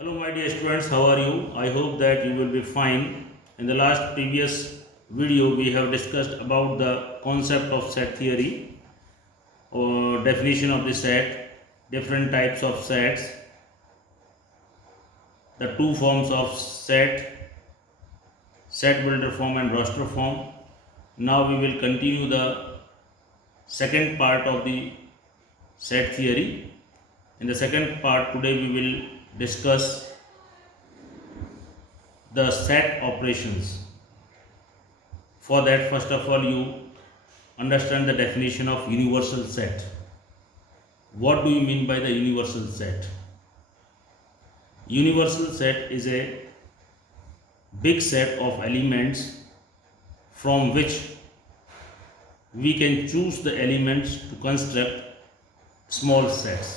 Hello, my dear students, how are you? I hope that you will be fine. In the last previous video, we have discussed about the concept of set theory or definition of the set, different types of sets, the two forms of set, set builder form and roster form. Now we will continue the second part of the set theory. In the second part, today we will discuss the set operations. For that, first of all, you understand the definition of universal set. What do you mean by the universal set? Universal set is a big set of elements from which we can choose the elements to construct small sets.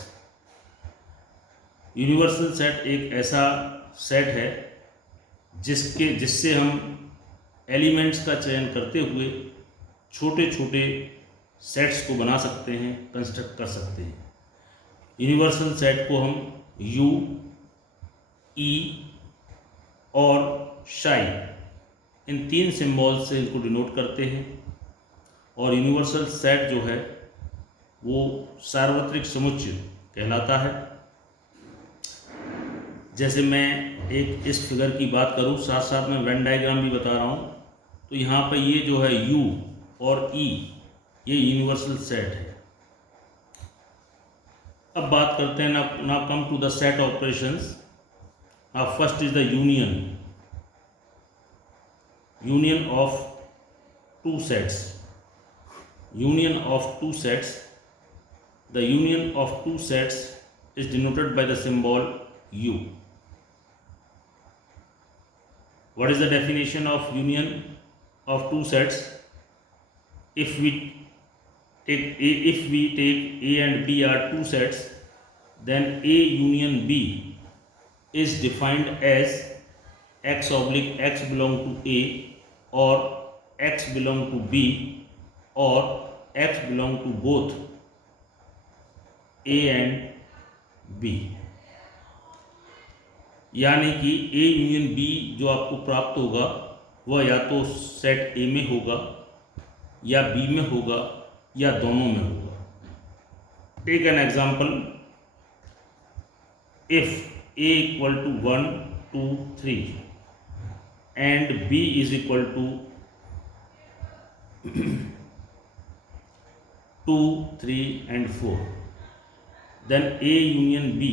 Universal set एक ऐसा set है जिससे हम elements का चयन करते हुए छोटे छोटे सेट्स को बना सकते हैं, कंस्ट्रक्ट कर सकते हैं। यूनिवर्सल सेट को हम यू, ई और शाई इन तीन सिंबल से इनको डिनोट करते हैं। और यूनिवर्सल सेट जो है वो सार्वत्रिक समुच्चय कहलाता है। जैसे मैं एक इस फिगर की बात करूं, साथ साथ में वेन डायग्राम भी बता रहा हूं, तो यहाँ पर ये जो है U और E ये यूनिवर्सल सेट है। अब बात करते हैं now come to the set operations. First is the union of two sets. Union of two sets, the union of two sets is denoted by the symbol U. What is the definition of union of two sets? If we take A and B are two sets, then A union B is defined as x oblique x belong to A, or x belong to B, or x belong to both A and B. यानी कि ए union B जो आपको प्राप्त होगा वह या तो set ए में होगा, या बी में होगा, या दोनों में होगा। Take an example, if A equal to 1 2 3 and B is equal to 2 3 and 4, then A union B,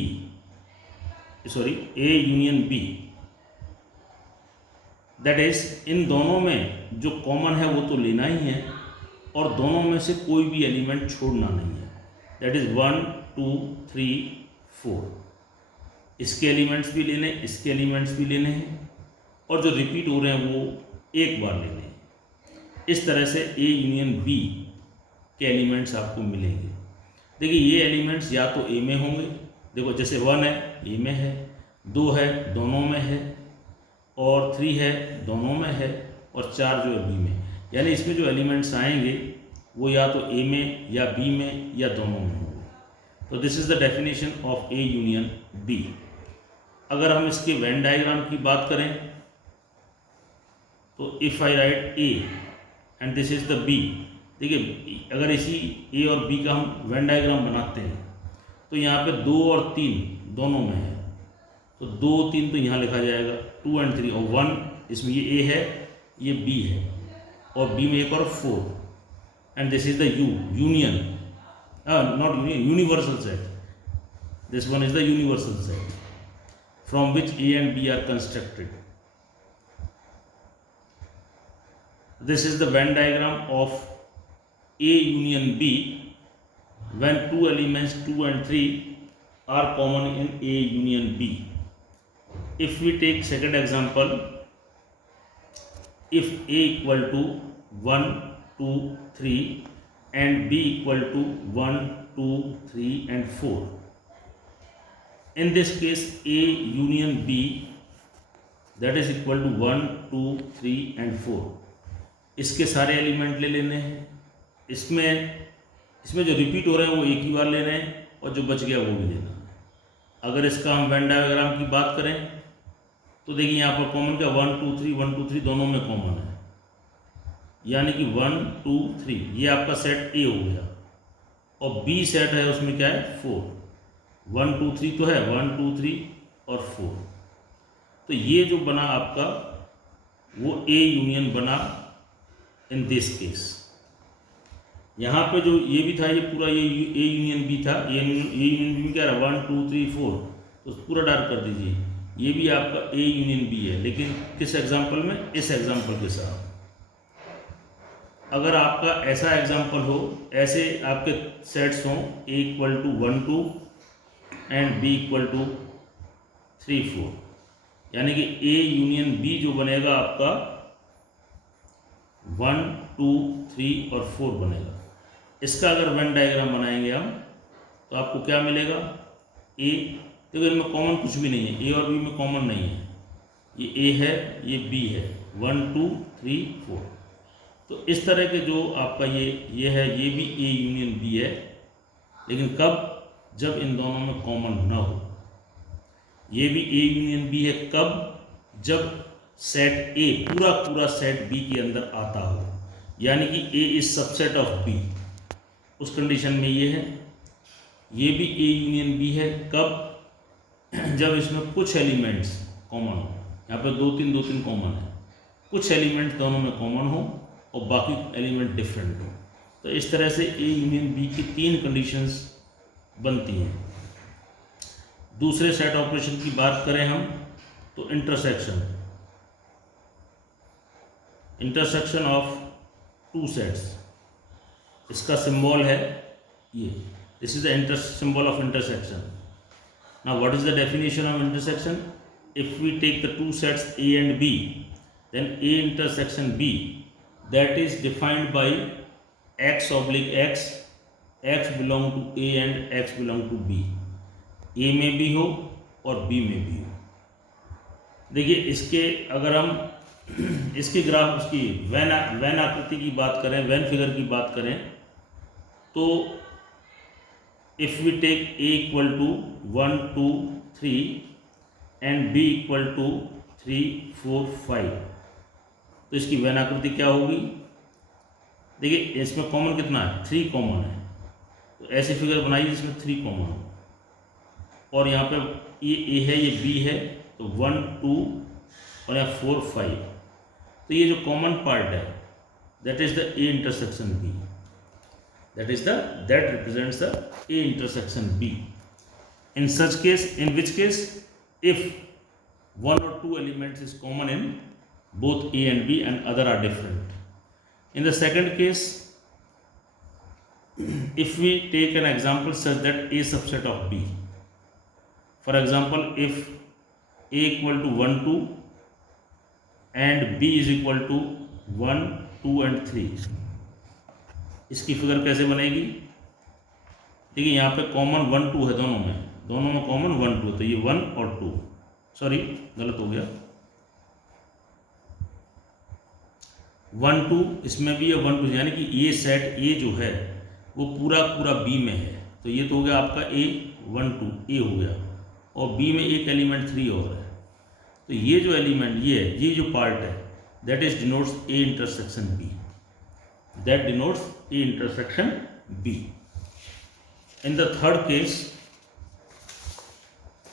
that is इन दोनों में जो कॉमन है वो तो लेना ही है, और दोनों में से कोई भी एलिमेंट छोड़ना नहीं है। दैट इज 1 2 3 4, इसके एलिमेंट्स भी लेने, इसके एलिमेंट्स भी लेने हैं, और जो रिपीट हो रहे हैं वो एक बार लेने हैं। इस तरह से ए यूनियन बी के एलिमेंट्स आपको मिलेंगे। देखिए ये एलिमेंट्स या तो ए में होंगे, देखो जैसे 1 है ए में है, 2 है दोनों में है, और 3 है दोनों में है, और 4 जो है बी में। यानी इसमें जो एलिमेंट्स आएंगे वो या तो ए में या बी में या दोनों में होंगे। तो this is the definition of A union B. अगर हम इसके वेन डायग्राम की बात करें तो if I write A and this is the B, देखिए अगर इसी ए और बी का हम वेन डायग्राम बनाते हैं तो यहाँ पे 2 और 3 दोनों में है, तो 2 3 तो यहाँ लिखा जाएगा, 2 and 3, और 1 इसमें ये ए है ये बी है, और बी में एक और 4, and this is the union, not union, universal set. This one is the universal set from which A and B are constructed. This is the Venn diagram of A union B when two elements 2 and 3 are common in A union B. If we take second example, if A equal to 1 2 3 and B equal to 1 2 3 and 4, in this case A union B that is equal to 1 2 3 and 4, इसके सारे element ले लेने हैं। इसमें जो repeat हो रहे हैं वो एक ही बार ले रहे हैं, और जो बच गया वो भी लेना है। अगर इसका हम वेन डायग्राम की बात करें तो देखिए यहाँ पर कॉमन क्या 1 2 3 1 2 3 दोनों में कॉमन है, यानी कि 1 2 3 ये आपका सेट ए हो गया, और बी सेट है उसमें क्या है 4, 1 2 3 तो है 1 2 3 और 4, तो ये जो बना आपका वो ए यूनियन बना इन दिस केस। यहाँ पे जो ये भी था ये पूरा ये ए यूनियन बी था, ए यूनियन बी में क्या रहा 1 2 3 4, तो पूरा डार्क कर दीजिए, ये भी आपका ए यूनियन बी है, लेकिन किस एग्जाम्पल में, इस एग्जाम्पल के साथ। अगर आपका ऐसा एग्जाम्पल हो, ऐसे आपके सेट्स हों A equal to 1 2 and B equal to 3 4, यानी कि ए यूनियन बी जो बनेगा आपका 1 2 3 और 4 बनेगा। इसका अगर वेन डायग्राम बनाएंगे हम तो आपको क्या मिलेगा, ए, देखो इनमें कॉमन कुछ भी नहीं है, ए और बी में कॉमन नहीं है, ये ए है ये बी है, 1 2 3 4, तो इस तरह के जो आपका ये है ये भी ए यूनियन बी है, लेकिन कब, जब इन दोनों में कॉमन ना हो। ये भी ए यूनियन बी है कब, जब सेट ए पूरा सेट बी के अंदर आता हो, यानी कि ए इज सबसेट ऑफ बी, उस कंडीशन में ये है। ये भी ए यूनियन बी है कब, जब इसमें कुछ एलिमेंट्स कॉमन हो, यहाँ पे 2 3 कॉमन है, कुछ एलिमेंट्स दोनों में कॉमन हो और बाकी एलिमेंट डिफरेंट हो, तो इस तरह से ए यूनियन बी की 3 कंडीशंस बनती हैं। दूसरे सेट ऑपरेशन की बात करें हम तो इंटरसेक्शन ऑफ 2 सेट्स, इसका सिंबल है ये, this is the symbol of intersection. Now what is the definition of intersection? If we take the 2 sets A and B, then A intersection B, that is defined by x oblique x, x belong to A and x belong to B, A में भी हो और B में भी हो। देखिए इसके अगर हम इसकी ग्राफ, उसकी वैन आकृति की बात करें, वैन फिगर की बात करें, तो if we take A equal to 1 2 3 and B equal to 3 4 5, तो इसकी वैन आकृति क्या होगी? देखिए इसमें कॉमन कितना है, 3 कॉमन है, तो ऐसी फिगर बनाइए जिसमें 3 कॉमन हो, और यहाँ पे ये ए है ये बी है, तो 1 2 और यहाँ 4 5, तो ये जो कॉमन पार्ट है that is the A intersection B, that represents the A intersection B. In such case, in which case, if one or two elements is common in both A and B and other are different. In the second case, if we take an example such that A subset of B, for example, if A equal to 1 2 and B is equal to 1 2 and 3, इसकी figure कैसे बनेगी? देखिए यहाँ पे common 1 2 है, दोनों में common 1 2, तो ये 1 और 2, सॉरी गलत हो गया, 1 2 इसमें भी है 1 2, यानी कि ये सेट ए जो है वो पूरा बी में है, तो ये तो हो गया आपका ए 1 2 ए हो गया, और बी में एक एलिमेंट 3 और है, तो ये जो एलिमेंट ये जो पार्ट है that is denotes A intersection B, that denotes A intersection B. In the third case,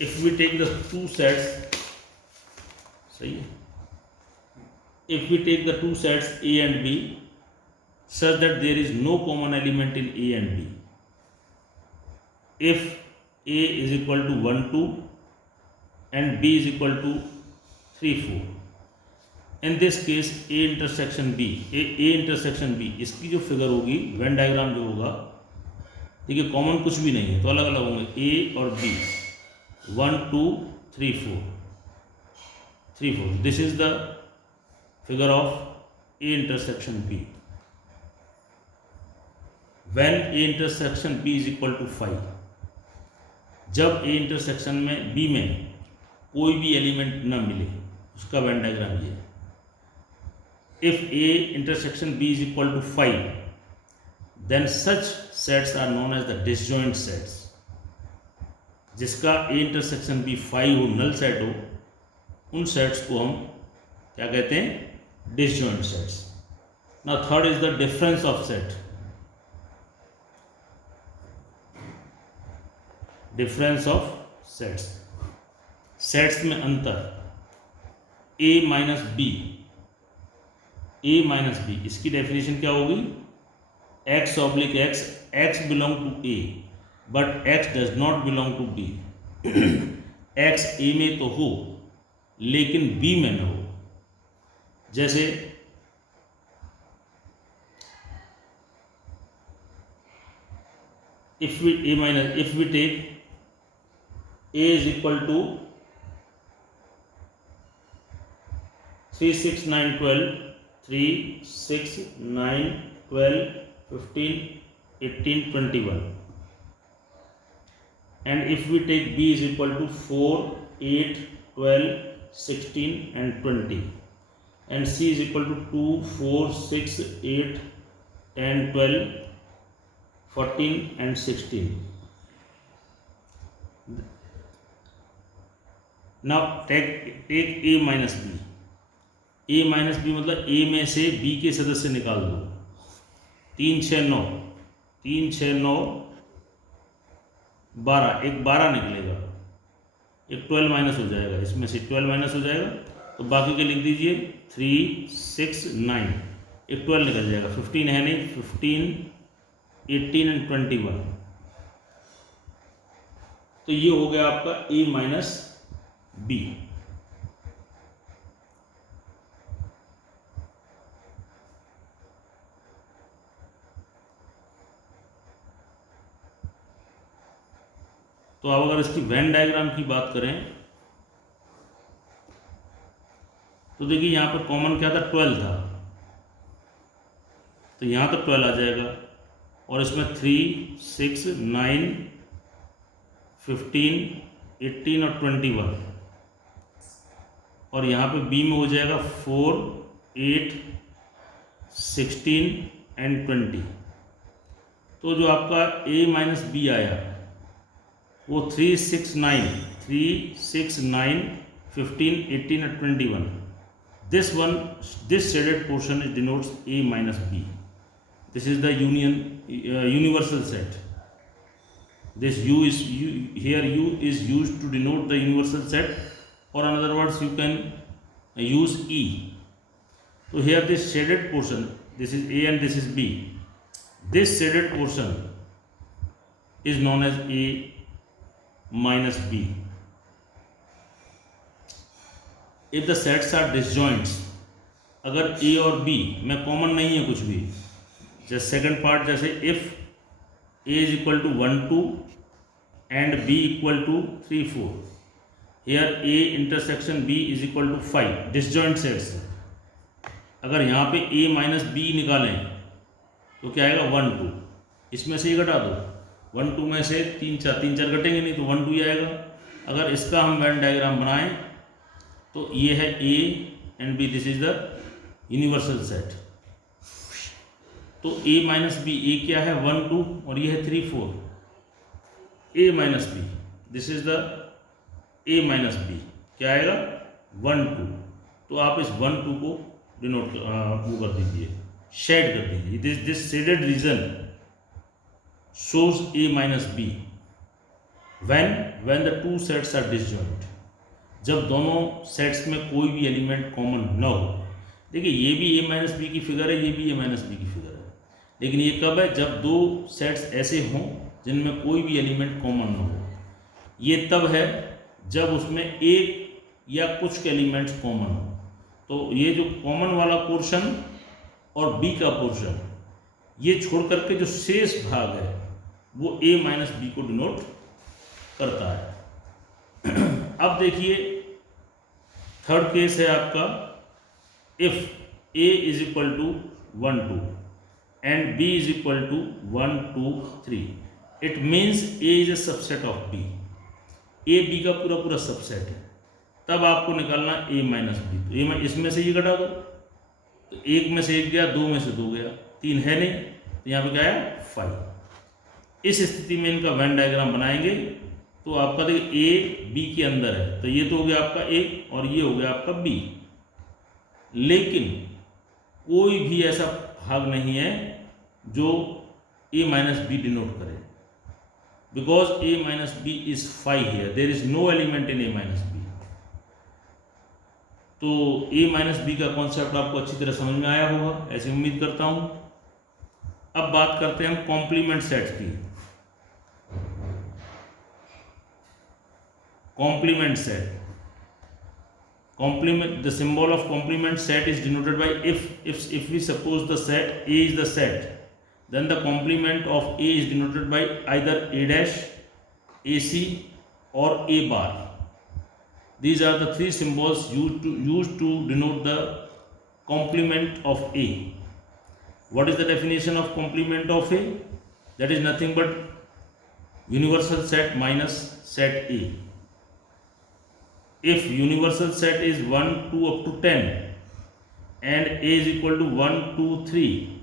if we take the 2 sets, सही है, if we take the 2 sets A and B such that there is no common element in A and B, if A is equal to 1 2 and B is equal to 3 4, in this case A intersection B, इसकी जो figure होगी, Venn diagram जो होगा, देखिए common कुछ भी नहीं है तो अलग अलग होंगे, A और B 1 2 3 4, this is the figure of A intersection B। When A intersection B is equal to 5, जब A इंटरसेक्शन में B में कोई भी एलिमेंट ना मिले, उसका वेन डायग्राम ये है। If A intersection B is equal to 5, then such sets are known as the disjoint sets. जिसका ए इंटरसेक्शन बी 5 हो, नल सेट हो, उन सेट्स को हम क्या कहते हैं? Disjoint sets. Now third is the difference of set. Difference of sets, sets में अंतर। A minus B, A minus B, इसकी डेफिनेशन क्या होगी? X oblique x, x belong to A but x does not belong to B. X A में तो हो लेकिन B में न हो। जैसे if we take a is equal to 3, 6, 9, 12, 3, 6, 9, 12, 15, 18, 21, and if we take b is equal to 4, 8, 12, 16 and 20, and c is equal to 2, 4, 6, 8, 10, 12, 14 and 16. Now take a minus b. a minus B मतलब a में से b के सदस्य निकाल दो। 3, 6, 9, 3, 6, 9, 12, एक 12 निकलेगा, एक 12 माइनस हो जाएगा, इसमें से 12 माइनस हो जाएगा तो बाकी के लिख दीजिए 3, 6, 9, एक 12 निकल जाएगा, 15 है नहीं, 15, 18 एंड 21। तो ये हो गया आपका a माइनस बी। तो अब अगर इसकी वेन डायग्राम की बात करें तो देखिए यहां पर कॉमन क्या था? 12 था, तो यहां तो 12 आ जाएगा और इसमें 3, 6, 9, 15, 18 और 21, और यहाँ पे बी में हो जाएगा 4, 8, 16 एंड 20। तो जो आपका a माइनस बी आया वो 3, 6, 9, 15, 18 और 21। This shaded portion denotes a minus b. This is the universal set. This u is used to denote the universal set, or in other words you can use e. So here this shaded portion, this is a and this is b. This shaded portion is known as a minus b. If the sets are disjoints, अगर a और b में common नहीं है कुछ भी, जैसे second part, जैसे if a is equal to 1, 2 and b equal to 3, 4, here a intersection b is equal to 5, disjoint sets। अगर यहाँ पे a माइनस b निकालें तो क्या आएगा? 1, 2, इसमें से ये घटा दो, 1, 2 में से 3, 4 घटेंगे नहीं तो 1, 2 ही आएगा। अगर इसका हम वेन डायग्राम बनाएं तो ये है a and b, this is the universal set. तो a माइनस बी, a क्या है? 1, 2 और ये है 3, 4, a minus B, this is the a minus B, क्या आएगा? 1, 2। तो आप इस 1, 2 को डिनोट वो कर दीजिए, शेड कर दीजिए। This shaded region shows a minus b when the two sets are disjoint, जब दोनों सेट्स में कोई भी एलिमेंट कॉमन न हो। देखिए ये भी a माइनस बी की फिगर है, ये भी a माइनस बी की फिगर है, लेकिन ये कब है? जब दो सेट्स ऐसे हों जिनमें कोई भी एलिमेंट कॉमन न हो। ये तब है जब उसमें एक या कुछ एलिमेंट्स कॉमन हो। तो ये जो कॉमन वाला पोर्शन और b का पोर्शन, ये छोड़ करके जो शेष भाग है वो a माइनस बी को डिनोट करता है। अब देखिए थर्ड केस है आपका, if a is equal to 1, 2 and b is equal to 1, 2, 3, it means a is a subset of b। a b का पूरा सबसेट है, तब आपको निकालना a माइनस बी। तो a इसमें से ये घटा दो, तो 1 में से 1 गया, 2 में से 2 गया, 3 है नहीं, तो यहाँ पे क्या है? 5। इस स्थिति में इनका वेन डायग्राम बनाएंगे तो आपका देखिए ए बी के अंदर है, तो ये तो हो गया आपका ए और ये हो गया आपका बी। लेकिन कोई भी ऐसा भाग नहीं है जो a माइनस बी डिनोट करे, because a minus B is 5 here, there is no element in a minus B. तो a माइनस बी का कॉन्सेप्ट आपको अच्छी तरह समझ में आया होगा, ऐसी उम्मीद करता हूं। अब बात करते हैं हम कॉम्प्लीमेंट सेट की। Complement set, complement, the symbol of complement set is denoted by if we suppose the set A is the set, then the complement of A is denoted by either A dash, AC or A bar. These are the three symbols used to denote the complement of A. What is the definition of complement of A? That is nothing but universal set minus set A. If universal set is 1, 2 up to 10 and A is equal to 1, 2, 3,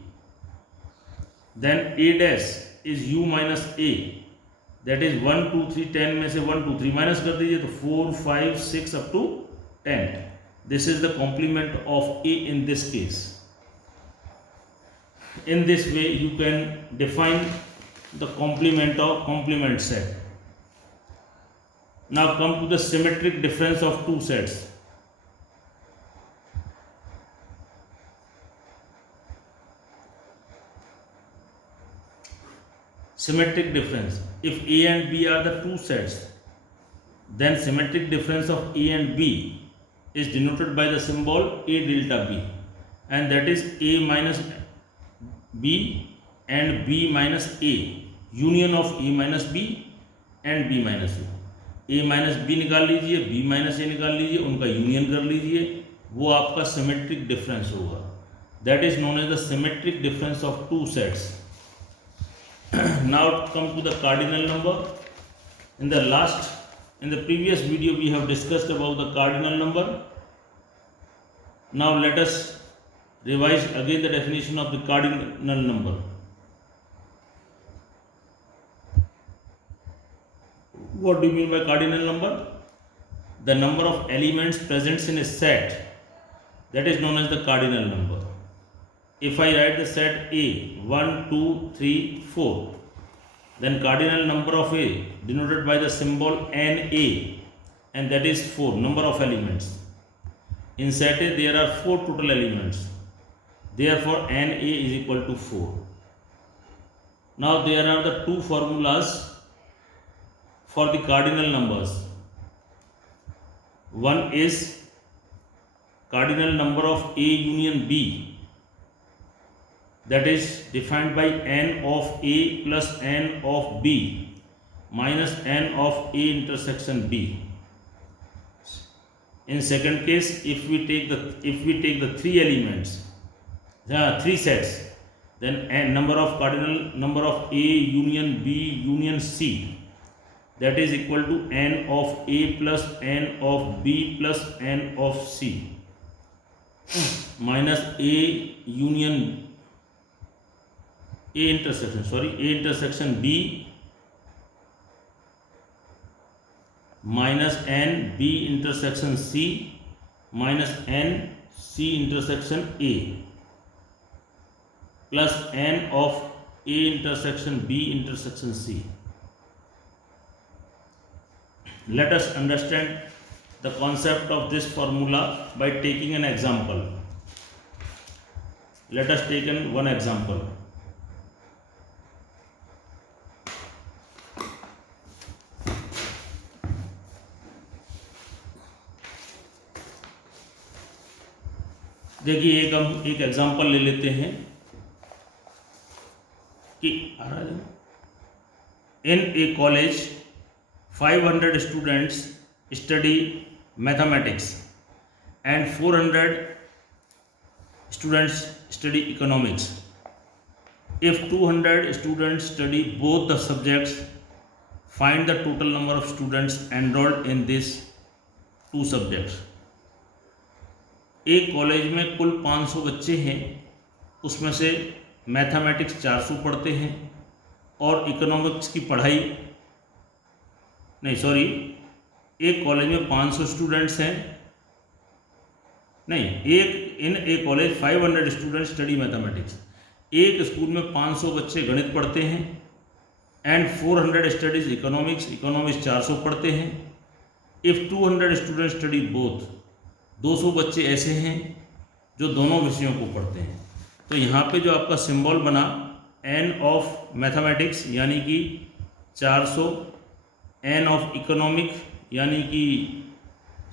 then A dash is U minus A, that is 1, 2, 3, 10 में से 1, 2, 3 minus कर दीजिए तो 4, 5, 6 up to 10. This is the complement of A in this case. In this way you can define the complement of complement set. Now come to the symmetric difference of two sets. Symmetric difference. If A and B are the two sets, then symmetric difference of A and B is denoted by the symbol A delta B, and that is A minus B and B minus A, union of A minus B and B minus A. A minus B निकाल लीजिए, B minus ए निकाल लीजिए, उनका union कर लीजिए, वो आपका symmetric difference होगा। That is known as the symmetric difference of two sets. Now come to the cardinal number. in the previous video we have discussed about the cardinal number. Now let us revise again the definition of the cardinal number. What do you mean by cardinal number? The number of elements present in a set, that is known as the cardinal number. If I write the set A 1, 2, 3, 4, then cardinal number of A denoted by the symbol NA, and that is 4, number of elements. In set A there are 4 total elements, therefore NA is equal to 4. Now there are the two formulas for the cardinal numbers. One is cardinal number of A union B, that is defined by n of A plus n of B minus n of A intersection B. In second case, if we take the three elements, three sets, then n number of cardinal number of A union B union C, that is equal to n of A plus n of B plus n of C minus A intersection B minus n B intersection C minus n C intersection A plus n of A intersection B intersection C. Let us understand the concept of this formula by taking an example. Let us take one example. देखिए हम एक example ले लेते हैं कि इन a college 500 students study mathematics and 400 students study economics. If 200 students study both the subjects, find the total number of students enrolled in these two subjects. एक college में कुल 500 बच्चे हैं, उसमें से मैथमेटिक्स 400 पढ़ते हैं और इकोनॉमिक्स की पढ़ाई नहीं सॉरी, एक कॉलेज में 500 स्टूडेंट्स हैं, नहीं, एक इन a college 500 students study mathematics, एक स्कूल में 500 बच्चे गणित पढ़ते हैं, एंड 400 स्टडीज इकोनॉमिक्स, इकोनॉमिक्स 400 पढ़ते हैं। इफ़ 200 स्टूडेंट स्टडी बोथ, 200 बच्चे ऐसे हैं जो दोनों विषयों को पढ़ते हैं। तो यहाँ पे जो आपका सिंबल बना एन ऑफ मैथमेटिक्स यानी कि 400, एन ऑफ इकोनॉमिक यानी कि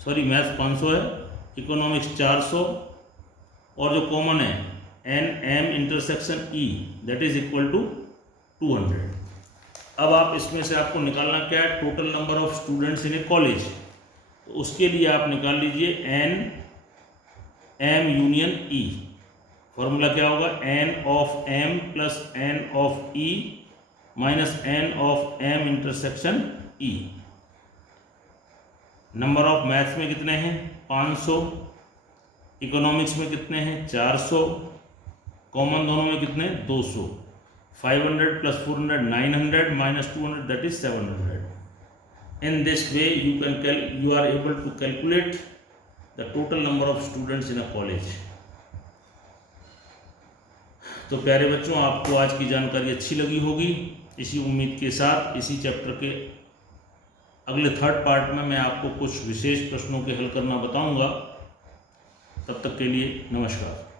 सॉरी मैथ 500 है, इकोनॉमिक्स 400, और जो कॉमन है n M intersection E that is equal to 200। अब आप इसमें से आपको निकालना क्या है, total number of students in a college. तो उसके लिए आप निकाल लीजिए n M union E. Formula क्या होगा, n of M plus n of E minus n of M intersection E. Number of maths में कितने हैं 500, इकोनॉमिक्स में कितने हैं 400, कॉमन दोनों में कितने 200, 500 plus 400 900 minus 200 that is 700. In this way you are able to calculate the total number of students in a college. तो प्यारे बच्चों, आपको आज की जानकारी अच्छी लगी होगी। इसी उम्मीद के साथ इसी चैप्टर के अगले थर्ड पार्ट में मैं आपको कुछ विशेष प्रश्नों के हल करना बताऊंगा। तब तक के लिए नमस्कार।